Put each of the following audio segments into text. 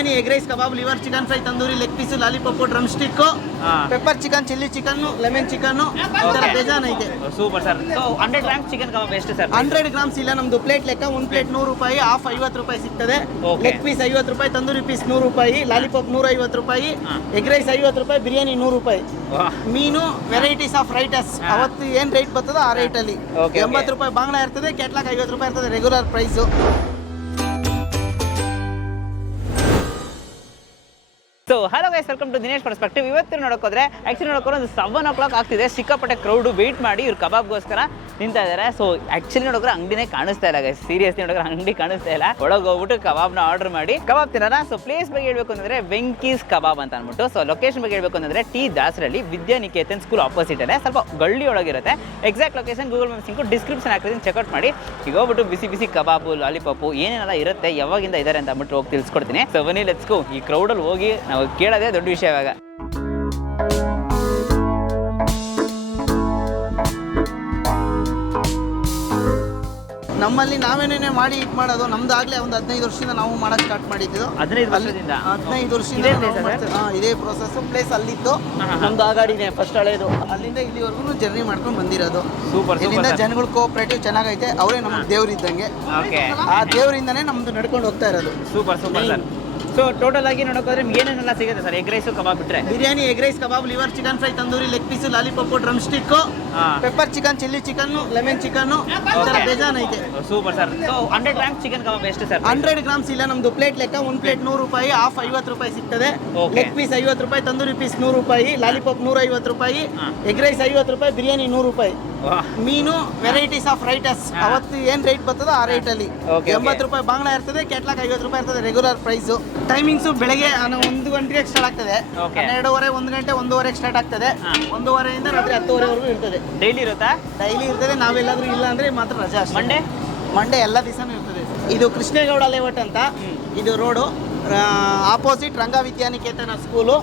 Biryani, egg rice, kebab, liver, chicken fry, tandoori, leg piece, lollipop, drumstick, pepper chicken, chilli chicken, lemon chicken, ಈ ತರ ಬೇಜಾನ್ ಐತೆ. Super sir. So 100 gram chicken kebab ಎಷ್ಟು sir? 100 grams ಇಲ್ಲ, ನಮ್ದು plate ಲೆಕ್ಕ. ಒಂದು ಪ್ಲೇಟ್ 100 ರೂಪಾಯಿ, ಹಾಫ್ 50 ರೂಪಾಯಿ ಸಿಗ್ತದೆ. ಲೆಗ್ ಪೀಸ್ 50 ರೂಪಾಯಿ, ತಂದೂರಿ ಪೀಸ್ 100 ರೂಪಾಯಿ, ಲಾಲಿಪಾಪ್ 150 ರೂಪಾಯಿ, ಎಗ್ ರೈಸ್ 50 ರೂಪಾಯಿ, ಬಿರಿಯಾನಿ 100 ರೂಪಾಯಿ. ಮೀನು ವೆರೈಟೀಸ್ ಆಫ್ ರೈಟಸ್ ಅವತ್ತು ಏನ್ ರೇಟ್ ಬರ್ತದೋ ಆ ರೇಟ್ ಅಲ್ಲಿ. 80 ರೂಪಾಯಿ ಬಾಂಗ್ಲಾ ಇರ್ತದೆ, ಕೆಟ್ಲಾಕ್ 50 ರೂಪಾಯಿ ಇರ್ತದೆ regular price. So hello guys, welcome to Dinesh perspective. ಇವತ್ತು ನೋಡೋಕೋದ್ರೆ ಆ್ಯಕ್ಚುಲಿ ನೋಡೋಕೆ ಒಂದು 7 o'clock ಆಗ್ತಿದೆ. ಸಿಕ್ಕಾಪಟ್ಟೆ ಕ್ರೌಡು ವೆಯ್ಟ್ ಮಾಡಿ ಇವ್ರು ಕಬಾಬ್ಗೋಸ್ಕರ ನಿಂತಾ ಇದ್ದಾರೆ. ಸೊ ಆ್ಯಕ್ಚುಲಿ ನೋಡೋಕೆ ಅಂಗಡಿನೇ ಕಾಣಿಸ್ತಾ ಇಲ್ಲ ಗೈಸ್, ಸೀರಿಯಸ್ಲಿ ನೋಡೋಕೆ ಅಂಗಡಿ ಕಾಣಿಸ್ತಾ ಇಲ್ಲ. ಒಳಗೆ ಹೋಗ್ಬಿಟ್ಟು ಕಬಾಬ್ನ ಆರ್ಡರ್ ಮಾಡಿ ಕಬಾಬ್ ತಿನ್ನೋಣ. ಸೊ ಪ್ಲೇಸ್ ಬಗ್ಗೆ ಹೇಳ್ಬೇಕು ಅಂದರೆ ವೆಂಕೀಸ್ ಕಬಾಬ್ ಅಂತ ಅಂದ್ಬಿಟ್ಟು. ಸೊ ಲೊಕೇಶನ್ ಬಗ್ಗೆ ಹೇಳ್ಬೇಕು ಅಂದರೆ T Dasarahalli, Vidyaniketan school opposite ಇದೆ, ಸ್ವಲ್ಪ ಗಳ್ಳಿ ಒಳಗಿರುತ್ತೆ. Exact location Google maps link description ಹಾಕಿದ್ರೆ ಚೆಕ್ಔಟ್ ಮಾಡಿ. ಈಗ ಹೋಗ್ಬಿಟ್ಟು ಬಿಸಿ ಬಿಸಿ ಕಬಾಬು, ಲಾಲಿಪಾಪು ಏನೇನೆಲ್ಲ ಇರುತ್ತೆ, ಯಾವಾಗಿಂದ ಇದ್ದಾರೆ ಅಂತ ಅಂದ್ಬಿಟ್ಟು ಹೋಗಿ ತಿಳಿಸ್ಕೊಡ್ತೀನಿ. ಸೊ ಬನ್ನಿ ಲೆಟ್ಸ್ ಗೋ. ಈ ಕ್ರೌಡಲ್ಲಿ ಹೋಗಿ ನಾವು ಕೇಳೋದೇ ದೊಡ್ಡ ವಿಷಯ ಇವಾಗ. ನಮ್ಮಲ್ಲಿ ನಾವೇನೇನೆ ಮಾಡಿ ಇಟ್ ಮಾಡೋದು. ನಮ್ದಾಗ್ಲೇ ಒಂದು 15 ವರ್ಷದಿಂದ ನಾವು ಮಾಡಕ್ ಸ್ಟಾರ್ಟ್ ಮಾಡಿದ್ದು. 15 ವರ್ಷದಿಂದ ಇದೇ ಪ್ರೋಸೆಸ್. ಪ್ಲೇಸ್ ಅಲ್ಲಿತ್ತು, ನಮ್ದು ಆಗಾಡಿನೇ ಫಸ್ಟ್ ಹಳೇದು. ಅಲ್ಲಿಂದ ಇಲ್ಲಿವರೆಗೂ ಜರ್ನಿ ಮಾಡ್ಕೊಂಡು ಬಂದಿರೋದು. ಸೂಪರ್. ಇಲ್ಲಿಂದ ಜನಗಳು ಕೋಆಪರೇಟಿವ್ ಚೆನ್ನಾಗೈತೆ. ಅವರೇ ನಮ್ಗೆ ದೇವ್ರಿದ್ದಂಗೆ. ಆ ದೇವರಿಂದನೇ ನಮ್ದು ನಡ್ಕೊಂಡು ಹೋಗ್ತಾ ಇರೋದು. Super super sir. So total ಆಗಿ ನೋಡೋಕೋದ್ರೆ ಏನೇನೆಲ್ಲ ಸಿಗುತ್ತೆ ಸರ್? ಎಗ್ ರೈಸು, ಕಬಾಬ್ ಬಿಟ್ರೆ biryani, egg rice, kebab, liver, chicken fry, tandoori, leg piece, lollipop, drumstick, pepper chicken, chilli chicken, lemon chicken, ಈ ತರ ಬೇಜಾನ್ ಐತೆ. Super sir. So 100 gram chicken kebab ಎಷ್ಟು ಸರ್? 100 ಗ್ರಾಮ್ಸ್ ಇಲ್ಲ, ನಮ್ದು ಪ್ಲೇಟ್ ಲೆಕ್ಕ. ಒಂದು ಪ್ಲೇಟ್ 100 ರೂಪಾಯಿ, ಹಾಫ್ 50 ರೂಪಾಯಿ ಸಿಗ್ತದೆ. ಲೆಗ್ ಪೀಸ್ 50 ರೂಪಾಯಿ, ತಂದೂರಿ ಪೀಸ್ 100 ರೂಪಾಯಿ, ಲಾಲಿಪಾಪ್ 150 ರೂಪಾಯಿ, ಎಗ್ ರೈಸ್ 50 ರೂಪಾಯಿ, ಬಿರಿಯಾನಿ 100 ರೂಪಾಯಿ. ಮೀನು ವೆರೈಟೀಸ್ ಆಫ್ ರೈಟಸ್ ಅವತ್ತು ಏನ್ ರೇಟ್ ಬರ್ತದೋ ಆ ರೇಟ್ ಅಲ್ಲಿ. 80 ರೂಪಾಯಿ ಬಾಂಗ್ಲಾ ಇರ್ತದೆ, ಕೆಟ್ಲಾಕ್ 50 ರೂಪಾಯಿ ಇರ್ತದೆ ರೆಗ್ಯುಲರ್ ಪ್ರೈಸು. ಟೈಮಿಂಗ್ಸ್ ಬೆಳಗ್ಗೆ 1 ಗಂಟೆಗೆ ಸ್ಟಾರ್ಟ್ ಆಗ್ತದೆ, 12:30, 1 ಗಂಟೆ, 1:30 ಸ್ಟಾರ್ಟ್ ಆಗ್ತದೆ. 1:30 ರಾತ್ರಿ 10:30 ಇರ್ತದೆ. ಡೈಲಿ ಇರುತ್ತಾ? ಡೈಲಿ ಇರ್ತದೆ. ನಾವೆಲ್ಲಾದ್ರೂ ಇಲ್ಲ ಅಂದ್ರೆ ಮಾತ್ರ ರಜಾ. ಮಂಡೇ ಎಲ್ಲ ದಿವಸನೂ ಇರ್ತದೆ. ಇದು ಕೃಷ್ಣೇಗೌಡ ಲೇಔಟ್ ಅಂತ, ಇದು road opposite Ranga Vidyaniketan school.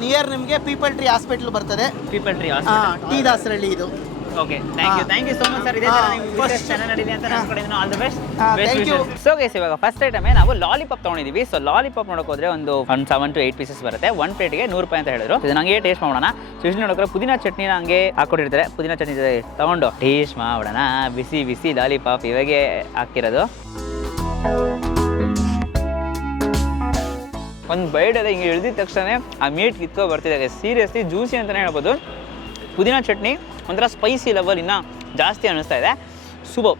Near ನಿಮಗೆ ಪೀಪಲ್ ಟ್ರೀ ಹಾಸ್ಪಿಟಲ್ ಬರ್ತದೆ. ಪೀಪಲ್ ಟ್ರೀ ಟಿ ದಾಸರಳ್ಳಿ ಇದು. Okay, thank you so much sir. ಇದೇ ತರ ನೀವು ಬಿಸ್ನೆಸ್ ಚೆನ್ನಾಗಿ ನಡೀಲಿ ಅಂತ ನನ್ನ ಕಡೆಯಿಂದ all the best. Thank you. So guys, ಇವಾಗ ಫಸ್ಟ್ ಐಟಮೇ ನಾವು ಲಾಲಿಪಾಪ್ ತೊಗೊಂಡಿದ್ದೀವಿ. ಸೊ ಲಾಲಿಪಾಪ್ ನೋಡೋಕೆ ಹೋದ್ರೆ ಒಂದು 7 to 8 ಪೀಸಸ್ ಬರುತ್ತೆ. 1 ಪ್ಲೇಟ್ಗೆ 100 ರೂಪಾಯಿ ಅಂತ ಹೇಳಿದ್ರು. ಇದು ನಂಗೆ ಟೇಸ್ಟ್ ಮಾಡೋಣ. ಸೊ ಇಲ್ಲಿ ನೋಡೋಕೆ ಪುದೀನ ಚಟ್ನಿನ ಹಂಗೆ ಹಾಕೊಟ್ಟಿರ್ತಾರೆ. ಪುದೀನ ಚಟ್ನಿ ತಗೊಂಡು ಟೇಸ್ಟ್ ಮಾಡೋಣ. ಬಿಸಿ ಬಿಸಿ ಲಾಲಿಪಾಪ್ ಇವಾಗೆ ಹಾಕಿರೋದು. ಒಂದು ಬೈಡಲ್ಲಿ ಹಿಂಗೆ ಇಳಿದಿದ ತಕ್ಷಣ ಆ ಮೀಟ್ ಕಿತ್ಕೊ ಬರ್ತಿದ್ದಾರೆ. ಸೀರಿಯಸ್ಲಿ ಜ್ಯೂಸಿ ಅಂತಲೇ ಹೇಳ್ಬೋದು. ಪುದೀನ ಚಟ್ನಿ ಒಂಥರ ಸ್ಪೈಸಿ ಲೆವೆಲ್ ಇನ್ನೂ ಜಾಸ್ತಿ ಅನ್ನಿಸ್ತಾ ಇದೆ. ಸೂಪರ್.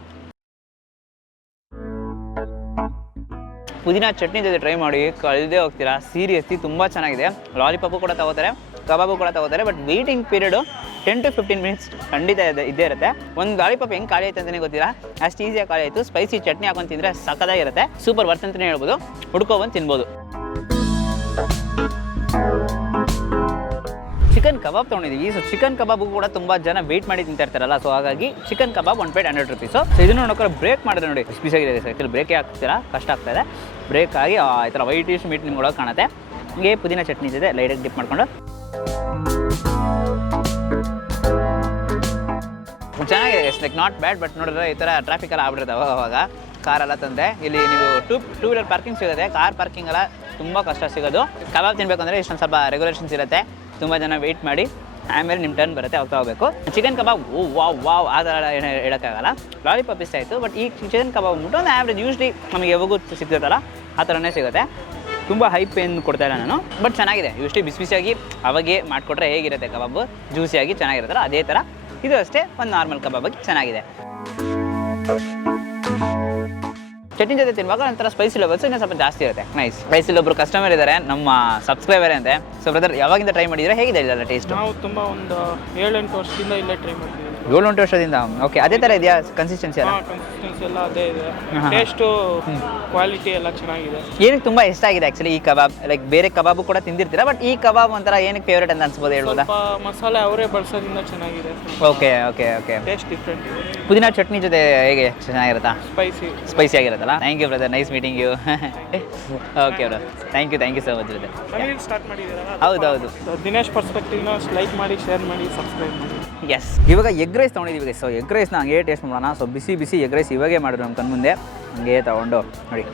ಪುದೀನ ಚಟ್ನಿ ಜೊತೆ ಟ್ರೈ ಮಾಡಿ ಕಳೆದೇ ಹೋಗ್ತೀರಾ. ಸೀರಿಯಸ್ಲಿ ತುಂಬ ಚೆನ್ನಾಗಿದೆ. ಲಾಲಿಪಾಪು ಕೂಡ ತಗೋತಾರೆ, ಕಬಾಬು ಕೂಡ ತಗೋತಾರೆ. But waiting period 10 to 15 minutes ಖಂಡಿತ ಇದ್ದೇ ಇರುತ್ತೆ. ಒಂದು ಲಾಲಿಪಾಪ್ ಹೆಂಗೆ ಖಾಲಿ ಆಯ್ತು ಅಂತಲೇ ಗೊತ್ತಿಲ್ಲ, ಅಷ್ಟು ಈಸಿಯಾಗಿ ಖಾಲಿ ಆಯಿತು. ಸ್ಪೈಸಿ ಚಟ್ನಿ ಹಾಕೊಂಡು ತಿಂದರೆ ಸಕ್ಕದಾಗಿರುತ್ತೆ. ಸೂಪರ್ ವರ್ತ್ ಅಂತಲೇ ಹೇಳ್ಬೋದು. ಹುಡ್ಕೊಬಂದು ತಿನ್ಬೋದು. ಚಿಕನ್ ಕಬಾಬ್ ತೊಗೊಂಡಿದ್ದೀವಿ. ಸೊ ಚಿಕನ್ ಕಬಾಬು ಕೂಡ ತುಂಬ ಜನ ವೆಯ್ಟ್ ಮಾಡಿ ತಿಂತಾ ಇರ್ತಾರಲ್ಲ. ಸೊ ಹಾಗಾಗಿ ಚಿಕನ್ ಕಬಾಬ್ 1 ಪ್ಲೇಟ್ 100 ರೂಪೀಸು. ಸೊ ಇದನ್ನು ನೋಡೋಕೆ ಬ್ರೇಕ್ ಮಾಡಿದ್ರೆ ನೋಡಿ ಎಷ್ಟು ಪೀಸಾಗಿದೆ ಸರ್. ಆ್ಯಕ್ಚುಲಿ ಬ್ರೇಕೇ ಆಗ್ತಿಲ್ಲ, ಕಷ್ಟ ಆಗ್ತಾಯಿದೆ. ಬ್ರೇಕ್ ಆಗಿ ಈ ಥರ ವೈಟಿಶ್ ಮೀಟ್ ನಿಮ್ಗೆ ಒಳಗೆ ಕಾಣುತ್ತೆ. ಹಂಗೆ ಪುದೀನ ಚಟ್ನಿ ಜೊತೆ ಲೈಟಾಗಿ ಡಿಪ್ ಮಾಡ್ಕೊಂಡು ಚೆನ್ನಾಗಿದೆ. Like not bad. ಬಟ್ ನೋಡಿದ್ರೆ ಈ ಥರ ಟ್ರಾಫಿಕ್ ಎಲ್ಲ ಆಗ್ಬಿಡುತ್ತೆ ಅವಾಗ ಕಾರೆಲ್ಲ ತಂದೆ. ಇಲ್ಲಿ ನೀವು ಟೂ ವೀಲರ್ ಪಾರ್ಕಿಂಗ್ ಸಿಗುತ್ತೆ, ಕಾರ್ ಪಾರ್ಕಿಂಗ್ ಎಲ್ಲ ತುಂಬ ಕಷ್ಟ ಸಿಗೋದು. ಕಬಾಬ್ ತಿನ್ಬೇಕಂದ್ರೆ ಇಷ್ಟೊಂದು ಸ್ವಲ್ಪ ರೆಗ್ಯುಲೇಷನ್ಸ್ ಇರುತ್ತೆ. ತುಂಬ ಜನ ವೆಯ್ಟ್ ಮಾಡಿ ಆಮೇಲೆ ನಿಮ್ಮ ಟರ್ನ್ ಬರುತ್ತೆ, ಹೋಗ್ತಾ ಹೋಗಬೇಕು. ಚಿಕನ್ ಕಬಾಬ್ ವಾವ್ ಆ ಥರ ಏನು ಹೇಳೋಕ್ಕಾಗಲ್ಲ. ಲಾಲಿಪಾಪ್ ಇಷ್ಟ ಆಯಿತು. ಬಟ್ ಈ ಚಿಕನ್ ಕಬಾಬ್ ಅಂದ್ಬಿಟ್ಟು ಒಂದು ಆ್ಯಾವ್ರೇಜ್ ಯೂಸ್ಲಿ ನಮಗೆ ಯಾವಾಗೂ ಸಿಗ್ತದಲ್ಲ ಆ ಥರನೇ ಸಿಗುತ್ತೆ. ತುಂಬ ಹೈಪ್ ಏನು ಕೊಡ್ತಾಯಿಲ್ಲ ನಾನು. ಬಟ್ ಚೆನ್ನಾಗಿದೆ. ಯೂಸ್ಲಿ ಬಿಸಿ ಬಿಸಿಯಾಗಿ ಅವಾಗೆ ಮಾಡಿಕೊಟ್ರೆ ಹೇಗಿರುತ್ತೆ ಕಬಾಬು, ಜ್ಯೂಸಿಯಾಗಿ ಚೆನ್ನಾಗಿರುತ್ತಲ್ಲ ಅದೇ ಥರ ಇದು ಅಷ್ಟೇ. ಒಂದು ನಾರ್ಮಲ್ ಕಬಾಬಾಗಿ ಚೆನ್ನಾಗಿದೆ. ಚಟ್ನಿ ಜೊತೆ ತಿನ್ನುವಾಗ ಒಂಥರ ಸ್ಪೈಸಿ ಲೆವೆಲ್ಸ್ ಇನ್ನೂ ಸ್ವಲ್ಪ ಜಾಸ್ತಿ ಇರುತ್ತೆ. ನೈಸ್. ಸ್ಪೈಸಿಲಿ ಒಬ್ಬರು ಕಸ್ಟಮರ್ ಇದ್ದಾರೆ, ನಮ್ಮ ಸಬ್ಸ್ಕ್ರೈಬರ್ ಅಂತೆ. ಸೊ ಬ್ರದರ್, ಯಾವಾಗಿಂದ ಟ್ರೈ ಮಾಡಿದರೆ ಹೇಗಿದೆ ಇಲ್ಲ ಟೇಸ್ಟ್? ನಾವು ತುಂಬ ಒಂದು 7-8 ವರ್ಷದಿಂದ ಇಲ್ಲೇ ಟ್ರೈ ಮಾಡ್ತೀವಿ. 7-8 ವರ್ಷದಿಂದ. ಓಕೆ, ಅದೇ ಥರ ಇದೆಯಾ ಕನ್ಸಿಸ್ಟೆನ್ಸಿ ಎಲ್ಲ? ಕನ್ಸಿಸ್ಟೆನ್ಸಿ ಎಲ್ಲ ಅದೇ ಇದೆ. ಟೇಸ್ಟು ಕ್ವಾಲಿಟಿ ಎಲ್ಲ ಚೆನ್ನಾಗಿದೆ. ಏನಕ್ಕೆ ತುಂಬ ಇಷ್ಟ ಆಗಿದೆ ಆ್ಯಕ್ಚುಲಿ ಈ ಕಬಾಬ್? ಲೈಕ್ ಬೇರೆ ಕಬಾಬು ಕೂಡ ತಿಂದಿರ್ತೀರಾ, ಬಟ್ ಈ ಕಬಾಬ್ ಒಂಥರ ಏನಕ್ಕೆ ಫೇವ್ರೇಟ್ ಅಂತ ಅನ್ಸ್ಬೋದು ಹೇಳ್ಬೋದಾ? ಮಸಾಲೆ ಅವರೇ ಬಳಸೋದ್ರಿಂದ ಚೆನ್ನಾಗಿದೆ. Okay okay okay. Taste different ಇದೆ. ಪುದೀನ ಚಟ್ನಿ ಜೊತೆ ಹೇಗೆ ಚೆನ್ನಾಗಿರುತ್ತಾ? ಸ್ಪೈಸಿ ಆಗಿರುತ್ತಲ್ಲ. Thank you brother, nice meeting you. Okay brother, thank you so much brother. Start ಮಾಡಿದ್ದೀರಾ? ಹೌದೌದು. ದಿನೇಶ್ ಪರ್ಸ್ಪೆಕ್ಟಿವ್ನ ಲೈಕ್ ಮಾಡಿ, ಶೇರ್ ಮಾಡಿ, ಸಬ್ಸ್ಕ್ರೈಬ್ ಮಾಡಿ. ಎಸ್. ಇವಾಗ ಎಗ್ ರೈಸ್ ತೊಗೊಂಡಿದ್ದೀವಿ. ಸೊ ಎಗ್ ರೈಸ್ನ ಹಂಗೆ ಟೇಸ್ಟ್ ಮಾಡೋಣ. ಸೊ ಬಿಸಿ ಬಿಸಿ ಎಗ್ ರೈಸ್ ಇವಾಗೇ ಮಾಡಿದ್ರು ನಮ್ಮ ಕಣ್ಮುಂದೆ. ಹಂಗೆ ತೊಗೊಂಡು ನೋಡಿ.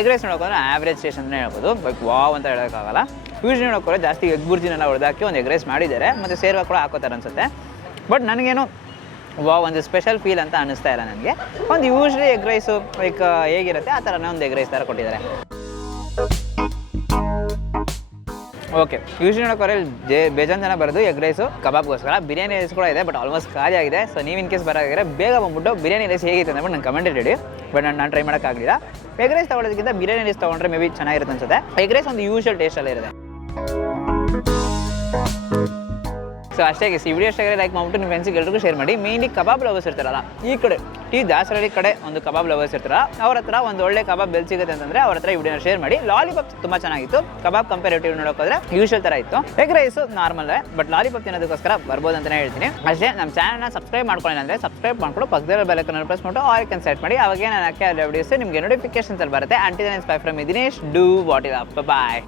ಎಗ್ ರೈಸ್ ನೋಡೋಕೆ ಆವ್ರೇಜ್ ಟೇಸ್ಟ್ ಅಂತಲೇ ಹೇಳ್ಬೋದು, ಬಟ್ ವಾವ್ ಅಂತ ಹೇಳೋಕ್ಕಾಗಲ್ಲ. ಯೂಶ್ವಲಿ ನೋಡೋಕೆ ಜಾಸ್ತಿ ಎಗ್ ಬುರ್ಜಿನೆಲ್ಲ ಹೊಡೆದಾಕಿ ಒಂದು ಎಗ್ ರೈಸ್ ಮಾಡಿದ್ದಾರೆ, ಮತ್ತು ಸೇರ್ವ ಕೂಡ ಹಾಕೋತಾರೆ ಅನಿಸುತ್ತೆ. ಬಟ್ ನನಗೇನು ಒಂದು ಸ್ಪೆಷಲ್ ಫೀಲ್ ಅಂತ ಅನ್ನಿಸ್ತಾ ಇಲ್ಲ ನನಗೆ. ಒಂದು ಯೂಶ್ವಲಿ ಎಗ್ ರೈಸು ಲೈಕ್ ಹೇಗಿರುತ್ತೆ ಆ ಥರನೇ ಒಂದು ಎಗ್ ರೈಸ್ ಥರ ಕೊಟ್ಟಿದ್ದಾರೆ. ಓಕೆ, ಯೂಶ್ವಲಿ ನೋಡೋಕೆ ಬೇಜಾನ್ ಜನ ಬರೋದು ಎಗ್ ರೈಸು ಕಬಾಬ್ಗೋಸ್ಕರ. ಬಿರಿಯಾನಿ ರೈಸ್ ಕೂಡ ಇದೆ, ಬಟ್ ಆಲ್ಮೋಸ್ಟ್ ಖಾಲಿ ಆಗಿದೆ. ಸೊ ನೀವು ಇನ್ ಕೇಸ್ ಬರೋದಾಗಿದ್ರೆ ಬೇಗ ಬಂದ್ಬಿಟ್ಟು ಬಿರಿಯಾನಿ ರೈಸ್ ಹೇಗಿತ್ತು ಅಂದ್ಬಿಟ್ಟು ನಂಗೆ ಕಮೆಂಟ್ ಇಡಿ. ಬಟ್ ನಾನು ಟ್ರೈ ಮಾಡೋಕ್ಕಾಗಲಿಲ್ಲ. ಎಗ್ ರೈಸ್ ತೊಗೊಳೋದಕ್ಕಿಂತ ಬಿರಿಯಾನಿ ರೈಸ್ ತೊಗೊಂಡ್ರೆ ಮೇ ಬಿ ಚೆನ್ನಾಗಿರುತ್ತೆ ಅನ್ಸುತ್ತೆ. ಎಗ್ ರೈಸ್ ಒಂದು ಯೂಶ್ವಲ್ ಟೇಸ್ಟಲ್ಲಿ ಇರುತ್ತೆ. ಸೊ ಅಷ್ಟೇ ಈ ವಿಡಿಯೋ ಅಷ್ಟಾಗಿ ಲೈಕ್ ಮಾಡ್ಬಿಟ್ಟು ನಿಮ್ಮ ಫ್ರೆಂಡ್ಸಿಗೆ ಎಲ್ರಿಗೂ ಶೇರ್ ಮಾಡಿ. ಮೇನ್ಲಿ ಕಬಾಬ್ ಲವರ್ಸ್ ಇರ್ತಾರಲ್ಲ, ಈ ಕಡೆ ದಾಸರಳ್ಳಿ ಕಡೆ ಒಂದು ಕಬಾಬ್ ಲವರ್ಸ್ ಇರ್ತಾರ, ಅವ್ರ ಹತ್ರ ಒಂದು ಒಳ್ಳೆ ಕಬಾಬ್ ಬೆಲ್ ಸಿಗುತ್ತೆ ಅಂತಂದರೆ ಅವ್ರ ಹತ್ರ ಈ ವಿಡಿಯೋನ ಶೇರ್ ಮಾಡಿ. ಲಾಲಿಪಾಪ್ ತುಂಬ ಚೆನ್ನಾಗಿತ್ತು, ಕಬಾಬ್ ಕಂಪೇರೇಟಿವ್ ನೋಡೋಕೋದ್ರೆ ಯೂಶ್ವಲ್ ಥರ ಇತ್ತು. Egg rice normal, but lollipop ತಿನ್ನೋದಕ್ಕೋಸ್ಕರ ಬರ್ಬೋದು ಅಂತಲೇ ಹೇಳ್ತೀನಿ. ಅಷ್ಟೇ, ನಮ್ಮ ಚಾನಲ್ನ ಸಬ್ಸ್ಕ್ರೈಬ್ ಮಾಡ್ಕೊಳ್ಳಿ ಅಂದರೆ ಸಬ್ಸ್ಕ್ರೈಬ್ ಮಾಡ್ಕೊಂಡು ಪಕ್ಕದಲ್ಲಿ ಬೆಲ್ ಐಕಾನ್ ಪ್ರೆಸ್ ಮಾಡಿಟ್ಟು ಆಲ್ ಐಕಾನ್ ಸೆಟ್ ಮಾಡಿ. ಅವಾಗ ನಾನು ಹಾಕಿ ಆ ವಿಡಿಯೋಸ್ ನಿಮಗೆ ನೋಟಿಫಿಕೇಶನ್ಸ್ ಅಲ್ಲಿ ಬರುತ್ತೆ. Until then bye from Dinesh, do what is up, bye.